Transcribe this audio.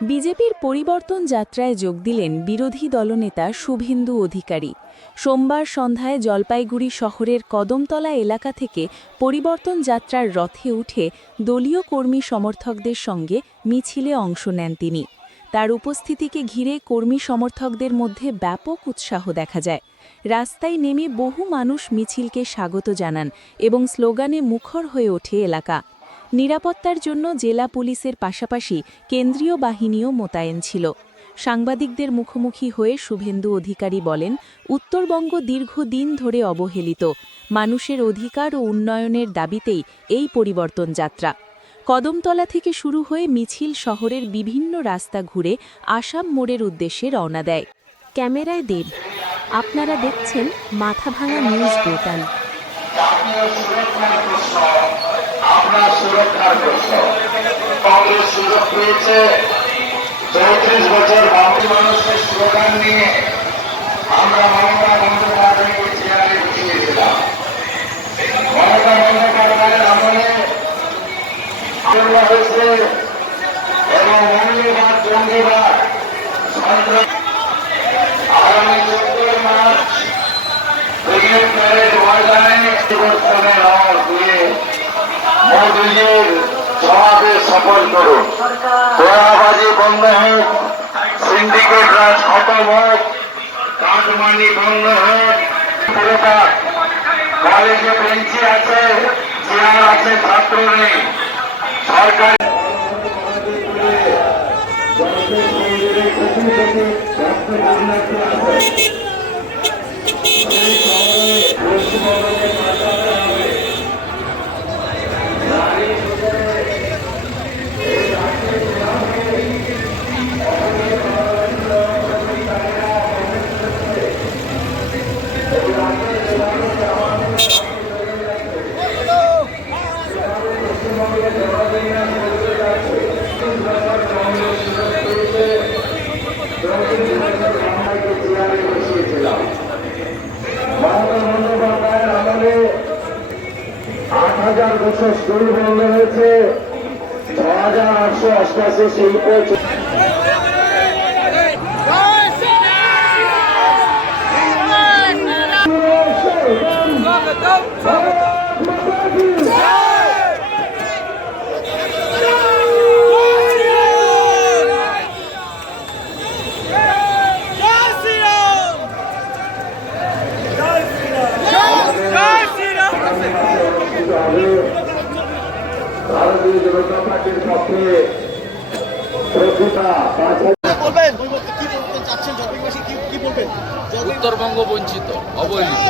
বিজেপির পরিবর্তন যাত্রায় যোগ দিলেন বিরোধী দলনেতা শুভেন্দু অধিকারী। সোমবার সন্ধ্যায় জলপাইগুড়ি শহরের কদমতলা এলাকা থেকে পরিবর্তন যাত্রার রথে উঠে দলীয় কর্মী সমর্থকদের সঙ্গে মিছিলে অংশ নেন তিনি। তার উপস্থিতিকে ঘিরে কর্মী সমর্থকদের মধ্যে ব্যাপক উৎসাহ দেখা যায়। রাস্তায় নেমে বহু মানুষ মিছিলকে স্বাগত জানান এবং স্লোগানে মুখর হয়ে ওঠে এলাকা। নিরাপত্তার জন্য জেলা পুলিশের পাশাপাশি কেন্দ্রীয় বাহিনীও মোতায়েন ছিল। সাংবাদিকদের মুখোমুখি হয়ে শুভেন্দু অধিকারী বলেন, উত্তরবঙ্গ দীর্ঘদিন ধরে অবহেলিত। মানুষের অধিকার ও উন্নয়নের দাবিতেই এই পরিবর্তন যাত্রা। কদমতলা থেকে শুরু হয়ে মিছিল শহরের বিভিন্ন রাস্তা ঘুরে আসাম মোড়ের উদ্দেশ্যে রওনা দেয়। ক্যামেরায় দেব, আপনারা দেখছেন মাথাভাঙা নিউজ পোর্টাল। আপনার সুরক্ষার প্রশ্ন। কংগ্রেস সুযোগ পেয়েছে 34 বছর বাঙালি মানুষের স্লোগান নিয়ে আমরা মমতা বন্দ্যোপাধ্যায়কে চেয়ারে বসিয়েছিলাম। মমতা বন্দ্যোপাধ্যায়ের আমলে হয়েছে এবং মৌলবাদ জঙ্গিবাদ সন্ত্রাস। আগামী 14 মার্চ ব্রিগেড প্যারেড ময়দানে রওনা দিয়ে মোদীজির সমাবেশ সফল করুন। তোলাবাজি বন্ধ হোক, সিন্ডিকেট রাজ খতম হোক, কাটমানি বন্ধ হোক। কলেজে বেঞ্চি আছে, চেয়ার আছে, ছাত্র নেই। সরকার বছর স্কুল বন্ধ হয়েছে, 6,888 শিল্প। ভারতীয় জনতা পার্টির পক্ষে উত্তরবঙ্গ বঞ্চিত, অবহেলিত।